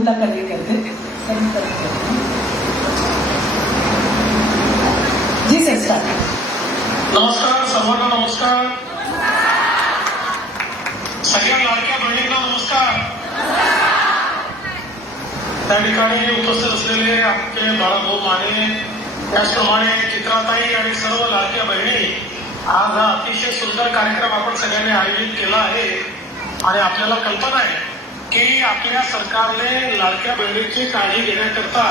बोलता कार्य करते जी सर स्टार्ट. नमस्कार सर्वांना. नमस्कार सगळ्या लाडक्या बहिणींना नमस्कार. त्या ठिकाणी उपस्थित असलेले आपले बाळाभाऊ माने, त्याचप्रमाणे चित्राताई आणि सर्व लाडक्या बहिणी, आज हा अतिशय सुंदर कार्यक्रम आपण सगळ्यांनी आयोजित केला आहे. आणि आपल्याला कल्पना आहे की आपल्या सरकारने लाडक्या बहिणीची काळजी घेण्याकरता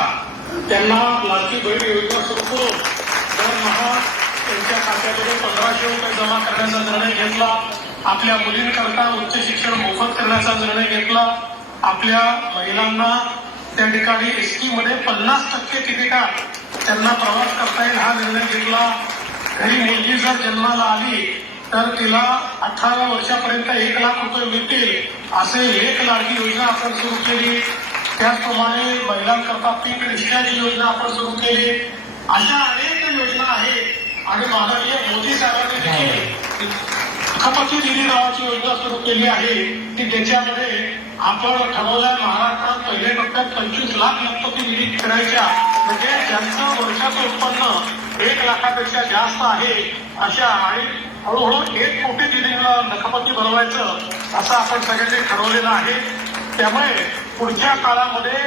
त्यांना लाडकी बहीण योजना सुरू करून दरमहा त्यांच्या खात्यामध्ये 1500 रुपये जमा करण्याचा निर्णय घेतला. आपल्या मुलींकरता उच्च शिक्षण मोफत करण्याचा निर्णय घेतला. आपल्या महिलांना त्या ठिकाणी एसटी मध्ये 50% तिकिटात त्यांना प्रवास करता येईल हा निर्णय घेतला. घरी मुलगी जर जन्माला आली तर तिला 18 वर्षापर्यंत 1 लाख रुपये मिळतील असे 1 लाडकी योजना आपण सुरू केली. त्याचप्रमाणे महिलांकरता पीक रिक्षाची योजना आपण सुरू केली. अशा अनेक योजना आहेत. आणि माननीय मोदी साहेबांनी देखील लखपती दिदी नावाची योजना सुरू केली आहे की ज्याच्यामध्ये आपण ठरवलंय महाराष्ट्रात पहिल्या टप्प्यात 25 लाख लखपती दिदी करायच्या, म्हणजे ज्यांचं वर्षाचं उत्पन्न 1 लाखापेक्षा जास्त आहे अशा, आणि हळूहळू 1 कोटी दिदींना लखपती बनवायचं असं आपण सगळ्यांनी ठरवलेलं आहे. त्यामुळे पुढच्या काळामध्ये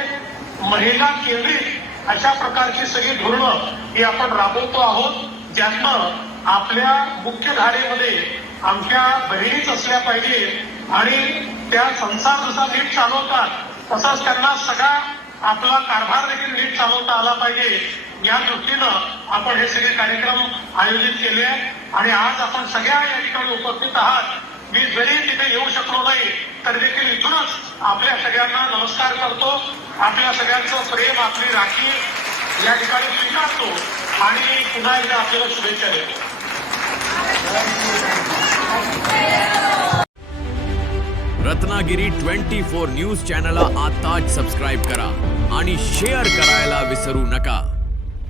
महिला केंद्रित अशा प्रकारची सगळी धोरणं ही आपण राबवतो आहोत, ज्यातनं आपल्या मुख्य धारेमध्ये आमच्या बहिणीच असल्या पाहिजे आणि त्या संसार जसा नीट चालवतात तसाच त्यांना सगळा आपला कारभार देखील नीट चालवता आला पाहिजे, या दृष्टीनं आपण हे सगळे कार्यक्रम आयोजित केले. आणि आज आपण सगळ्या या ठिकाणी उपस्थित आहात. मी जरी तिथे येऊ शकलो नाही तर देखील इथूनच आपल्या सगळ्यांना नमस्कार करतो. आपल्या सगळ्यांचं प्रेम, आपली राखी या ठिकाणी स्वीकारतो आणि पुन्हा एकदा आपल्याला शुभेच्छा देतो. रत्नागिरी 24 न्यूज चॅनलला आताच सबस्क्राईब करा आणि शेअर करायला विसरू नका.